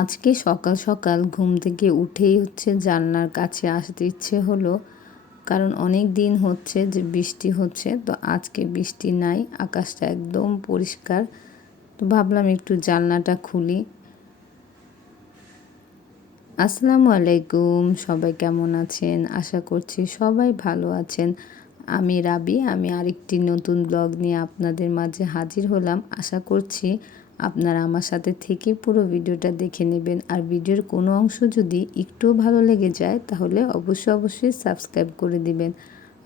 আজকে সকাল সকাল ঘুম থেকে উঠেই হচ্ছে জানলার কাছে আসতে ইচ্ছে হলো, কারণ অনেক দিন হচ্ছে যে বৃষ্টি হচ্ছে, তো আজকে বৃষ্টি নাই, আকাশটা একদম পরিষ্কার। তো ভাবলাম একটু জানলাটা খুলি। আসসালামু আলাইকুম, সবাই কেমন আছেন? আশা করছি সবাই ভালো আছেন। আমি রাবি, আমি আরেকটি নতুন ব্লগ নিয়ে আপনাদের মাঝে হাজির হলাম। আশা করছি আপনারা আমার সাথে থেকে পুরো ভিডিওটা দেখে নেবেন। আর ভিডিওর কোনো অংশ যদি একটুও ভালো লেগে যায়, তাহলে অবশ্যই অবশ্যই সাবস্ক্রাইব করে দিবেন।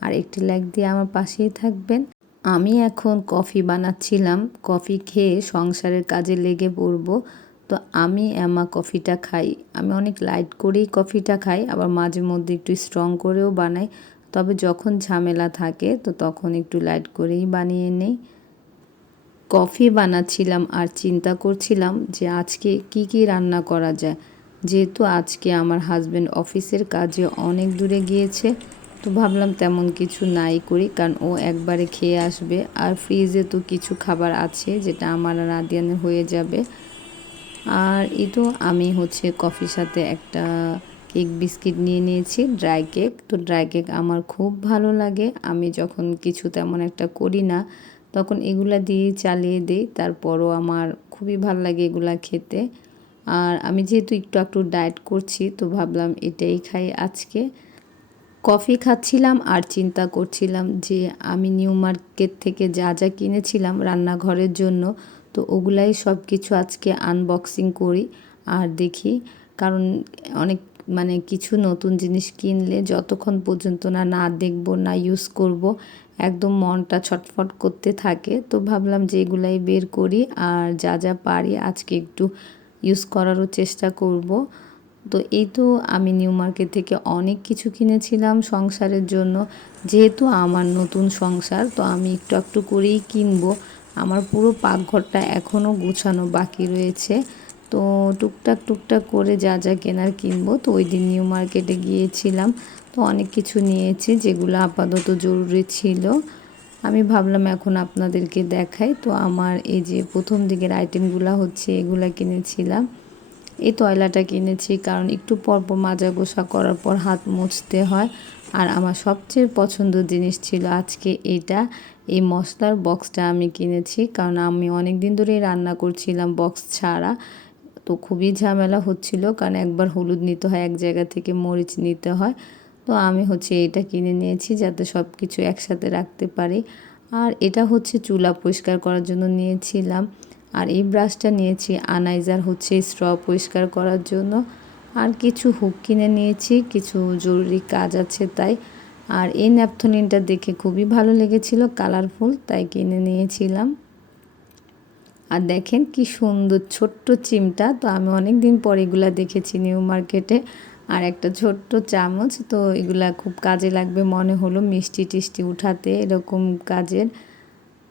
আর একটি লাইক দিয়ে আমার পাশেই থাকবেন। আমি এখন কফি বানাচ্ছিলাম। কফি খেয়ে সংসারের কাজে লেগে পড়ব। তো আমি এমা কফিটা খাই। আমি অনেক লাইট করেই কফিটা খাই, আবার মাঝে মধ্যে একটু স্ট্রং করেও বানাই। তবে যখন ঝামেলা থাকে, তো তখন একটু লাইট করেই বানিয়ে নেই। কফি বানাচ্ছিলাম আর চিন্তা করছিলাম যে আজকে কি কি রান্না করা যায়। যেহেতু আজকে আমার হাজব্যান্ড অফিসের কাজে অনেক দূরে গিয়েছে, তো ভাবলাম তেমন কিছু নাই করি কারণ ও একবারে খেয়ে আসবে। আর ফ্রিজে তো কিছু খাবার আছে যেটা আমার আর আদিয়ানের হয়ে যাবে। আর এই তো আমি হচ্ছে কফির সাথে একটা কেক বিস্কিট নিয়ে নিয়েছি ড্রাই কেক তো ড্রাই কেক আমার খুব ভালো লাগে। আমি যখন কিছু তেমন একটা করি না তখন এগুলা দিয়ে চালিয়ে দিই। তারপরও আমার খুবই ভালো লাগে এগুলা খেতে। আর আমি যেহেতু একটু একটু ডায়েট করছি, তো ভাবলাম এটাই খাই আজকে। কফি খাচ্ছিলাম আর চিন্তা করছিলাম যে আমি নিউ মার্কেট থেকে যা যা কিনেছিলাম রান্নাঘরের জন্য, তো ওগুলাই সব কিছু আজকে আনবক্সিং করি। আর দেখি, কারণ অনেক মানে কিছু নতুন জিনিস কিনলে যতক্ষণ পর্যন্ত না না দেখব, না ইউজ করব, একদম মনটা ছটফট করতে থাকে। তো ভাবলাম যে এগুলাই বের করি আর যা যা পারি আজকে একটু ইউজ করারও চেষ্টা করব। তো এই তো আমি নিউ মার্কেট থেকে অনেক কিছু কিনেছিলাম সংসারের জন্য। যেহেতু আমার নতুন সংসার, তো আমি একটু একটু করেই কিনবো। আমার পুরো পাকঘরটা এখনও গুছানো বাকি রয়েছে। তো টুকটাক টুকটাক করে যা যা কেনার কিনবো, তো ওই দিন নিউ মার্কেটে গিয়েছিলাম। তো অনেক কিছু নিয়েছি যেগুলো আপাতত জরুরি ছিল। আমি ভাবলাম এখন আপনাদেরকে দেখাই। তো আমার এই যে প্রথম দিকের আইটেমগুলো হচ্ছে এগুলো কিনেছিলাম। এই তয়লাটা কিনেছি কারণ একটু পরপর মাজা গোসা করার পর হাত মুছতে হয়। আর আমার সবচেয়ে পছন্দ জিনিস ছিল আজকে এটা, এই মশলার বক্সটা আমি কিনেছি। কারণ আমি অনেক দিন ধরেই রান্না করছিলাম বক্স ছাড়া। তো খুবই ঝামেলা হচ্ছিল, কারণ একবার হলুদ নিতে হয়, এক জায়গা থেকে মরিচ নিতে হয়। তো আমি হচ্ছে এটা কিনে নিয়েছি যাতে সব কিছু একসাথে রাখতে পারি। আর এটা হচ্ছে চুলা পরিষ্কার করার জন্য নিয়েছিলাম। আর এই ব্রাশটা নিয়েছি, আনাইজার হচ্ছে স্ট্র পরিষ্কার করার জন্য। আর কিছু হুক কিনে নিয়েছি, কিছু জরুরি কাজ আছে তাই। আর এই ন্যাপথনিনটা দেখে খুবই ভালো লেগেছিল, কালারফুল, তাই কিনে নিয়েছিলাম। আর দেখেন কি সুন্দর ছোট্ট চিমটা। তো আমি অনেক দিন পর এগুলা দেখেছি নিউ মার্কেটে। আর একটা ছোট্ট চামচ, তো এগুলা খুব কাজে লাগবে মনে হলো মিষ্টি টিষ্টি উঠাতে এরকম কাজের।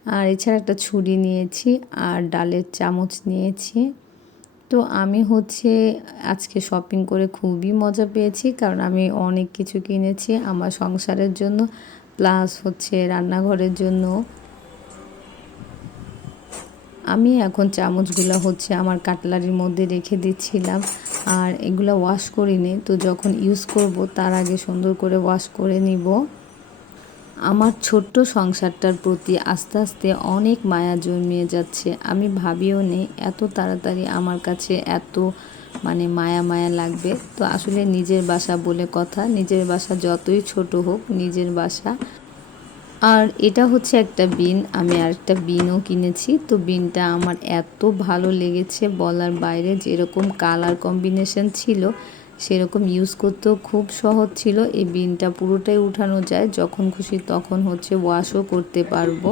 আর এছাড়া একটা ছুরি নিয়েছি আর ডালের চামচ নিয়েছি। তো আমি হচ্ছে আজকে শপিং করে খুবই মজা পেয়েছি, কারণ আমি অনেক কিছু কিনেছি আমার সংসারের জন্য, প্লাস হচ্ছে রান্নাঘরের জন্য। আমি এখন চামচগুলো হচ্ছে আমার কাটলারির মধ্যে রেখে দিচ্ছিলাম আর এগুলো ওয়াশ করিনি তো যখন ইউজ করব, তার আগে সুন্দর করে ওয়াশ করে নিব। আমার ছোট্ট সংসারটার প্রতি আস্তে আস্তে অনেক মায়া জন্মিয়ে যাচ্ছে। আমি ভাবিও নেই এত তাড়াতাড়ি আমার কাছে এত মানে মায়া মায়া লাগবে। তো আসলে নিজের বাসা বলে কথা, নিজের বাসা যতই ছোট হোক, নিজের বাসা আর এটা হচ্ছে একটা বিন। আমি আরেকটা বিনও কিনেছি। তো বিনটা আমার এত ভালো লেগেছে বলার বাইরে। যেরকম কালার কম্বিনেশন ছিল, সেরকম ইউজ করতেও খুব সহজ ছিল। এই বিনটা পুরোটাই উঠানো যায়, যখন খুশি তখন হচ্ছে ওয়াশও করতে পারব।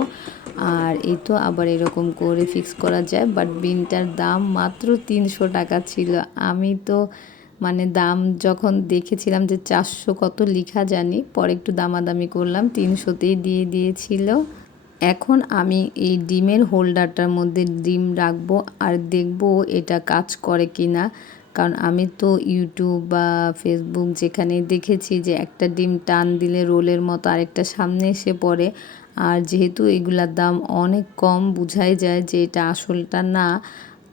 আর এই তো আবার এরকম করে ফিক্স করা যায়। বাট বিনটার দাম মাত্র তিনশো টাকা ছিল। আমি তো মানে দাম যখন দেখেছিলাম যে চারশো কত লিখা জানি, পরে একটু দামাদামি করলাম, তিনশোতেই দিয়ে দিয়েছিল। এখন আমি এই ডিমের হোল্ডারটার মধ্যে ডিম রাখব আর দেখব এটা কাজ করে কি না কারণ আমি তো ইউটিউব বা ফেসবুক যেখানে দেখেছি যে একটা ডিম টান দিলে রোলের মতো আরেকটা সামনে এসে পড়ে, আর যেহেতু এগুলার দাম অনেক কম, বোঝাই যায় যে এটা আসলটা না।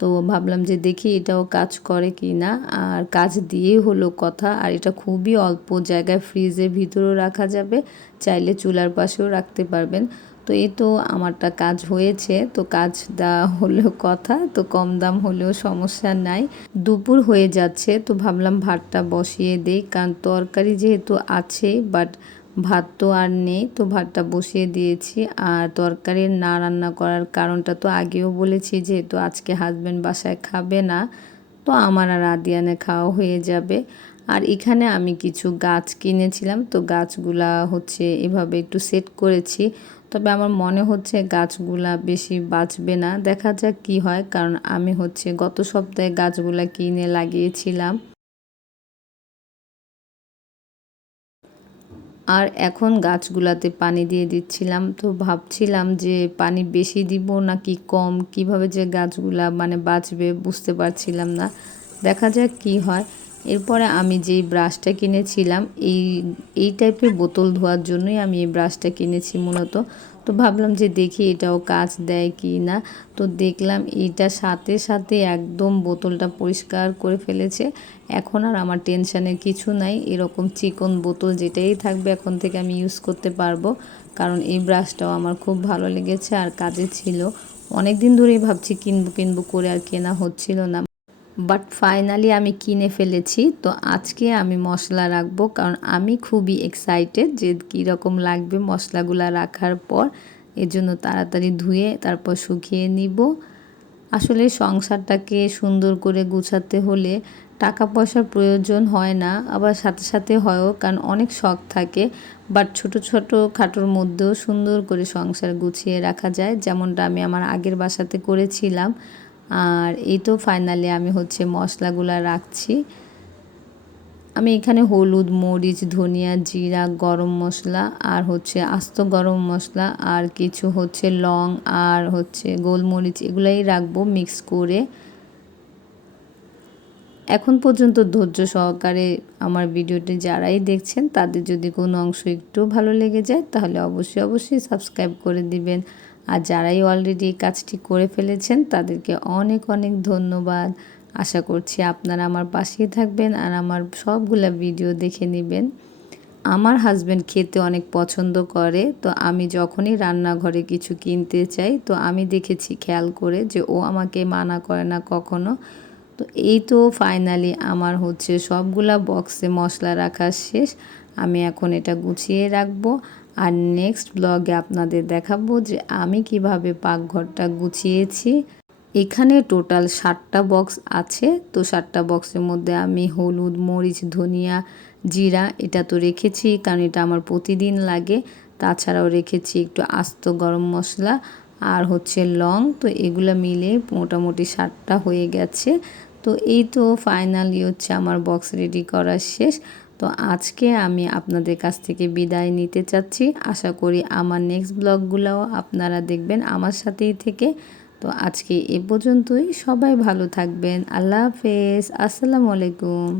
তো ভাবলাম যে দেখি এটাও কাজ করে কি না। আর কাজ দিয়েই হলো কথা। আর এটা খুবই অল্প জায়গায় ফ্রিজের ভিতরেও রাখা যাবে। চাইলে চুলার পাশেও রাখতে পারবেন। তো এই তো আমারটা কাজ হয়েছে। তো কাজ দেওয়া হলেও কথা। তো কম দাম হলেও সমস্যা নাই। দুপুর হয়ে যাচ্ছে। তো ভাবলাম ভাতটা বসিয়ে দেই। কারণ তরকারি যেহেতু আছে বাট ভাত তো আর নেই, তো ভাতটা বসিয়ে দিয়েছি। আর তরকারি না রান্না করার কারণটা তো আগেও বলেছি যেহেতু আজকে হাজব্যান্ড বাসায় খাবে না, তো আমার আর আদিয়ানে খাওয়া হয়ে যাবে। আর এখানে আমি কিছু গাছ কিনেছিলাম, তো গাছগুলা হচ্ছে এভাবে একটু সেট করেছি। তবে আমার মনে হচ্ছে গাছগুলা বেশি বাঁচবে না। দেখা যাক কি হয়, কারণ আমি হচ্ছে গত সপ্তাহে গাছগুলা কিনে লাগিয়েছিলাম। আর এখন গাছগুলাতে পানি দিয়ে দিচ্ছিলাম। তো ভাবছিলাম যে পানি বেশি দিব নাকি কম? কীভাবে যে গাছগুলা মানে বাঁচবে বুঝতে পারছিলাম না। দেখা যাক কি হয়। এরপরে আমি যেই ব্রাশটা কিনেছিলাম, এই এই টাইপের বোতল ধোয়ার জন্যই আমি এই ব্রাশটা কিনেছি মূলত। তো ভাবলাম যে দেখি এটাও কাজ দেয় কি না। তো দেখলাম এইটা সাথে সাথে একদম বোতলটা পরিষ্কার করে ফেলেছে। এখন আর আমার টেনশানের কিছু নাই। এরকম চিকন বোতল যেটাই থাকবে এখন থেকে আমি ইউজ করতে পারব। কারণ এই ব্রাশটাও আমার খুব ভালো লেগেছে আর কাজে ছিল। অনেক দিন ধরেই ভাবছি কিনবো কিনবো করে আর কেনা হচ্ছিল না। বাট ফাইনালি আমি কিনে ফেলেছি, তো আজকে আমি মশলা রাখব কারণ আমি খুবই এক্সাইটেড যে কীরকম লাগবে মশলাগুলো রাখার পর। এজন্য তাড়াতাড়ি ধুয়ে তারপর শুকিয়ে নিব। আসলে সংসারটাকে সুন্দর করে গুছাতে হলে টাকা পয়সার প্রয়োজন হয় না, আবার সাথে সাথে হয়ও কারণ অনেক শখ থাকে। বাট ছোট ছোট খাটোর মধ্যেও সুন্দর করে সংসার গুছিয়ে রাখা যায়। যেমনটা আমি আমার আগের বাসাতে করেছিলাম। আর এই তো ফাইনালি আমি হচ্ছে মশলাগুলা রাখছি। আমি এখানে হলুদ, মরিচ, ধনিয়া, জিরা, গরম মশলা আর হচ্ছে আস্ত গরম মশলা আর কিছু হচ্ছে লং আর হচ্ছে গোলমরিচ এগুলাই রাখব মিক্স করে। এখন পর্যন্ত ধৈর্য সহকারে আমার ভিডিওটি যারাই দেখছেন, তাদের যদি কোনো অংশ একটু ভালো লেগে যায়, তাহলে অবশ্যই অবশ্যই সাবস্ক্রাইব করে দিবেন। আর যারাই অলরেডি কাজটি করে ফেলেছেন, তাদেরকে অনেক অনেক ধন্যবাদ। আশা করছি আপনারা আমার পাশেই থাকবেন আর আমার সবগুলা ভিডিও দেখে নেবেন। আমার হাজব্যান্ড খেতে অনেক পছন্দ করে, তো আমি যখনই রান্নাঘরে কিছু কিনতে চাই, তো আমি দেখেছি খেয়াল করে যে ও আমাকে মানা করে না কখনো। তো এই তো ফাইনালি আমার হচ্ছে সবগুলা বক্সে মশলা রাখা শেষ। আমি এখন এটা গুছিয়ে রাখব। আর নেক্সট ব্লগে আপনাদের দেখাবো যে আমি কীভাবে পাকঘরটা গুছিয়েছি। এখানে টোটাল ষাটটা বক্স আছে। তো ষাটটা বক্সের মধ্যে আমি হলুদ, মরিচ, ধনিয়া, জিরা, এটা তো রেখেছি কারণ এটা আমার প্রতিদিন লাগে। তাছাড়াও রেখেছি একটু আস্ত গরম মশলা আর হচ্ছে লং। তো এগুলো মিলে মোটামুটি ষাটটা হয়ে গেছে। তো এই তো ফাইনালি হচ্ছে আমার বক্স রেডি করা শেষ। তো আজকে আমি আপনাদের কাছ থেকে বিদায় নিতে চাচ্ছি। আশা করি আমার নেক্সট ব্লগগুলোও আপনারা দেখবেন আমার সাথেই থেকে। তো আজকে এ পর্যন্তই। সবাই ভালো থাকবেন। আল্লাহ হাফেজ। আসসালামু আলাইকুম।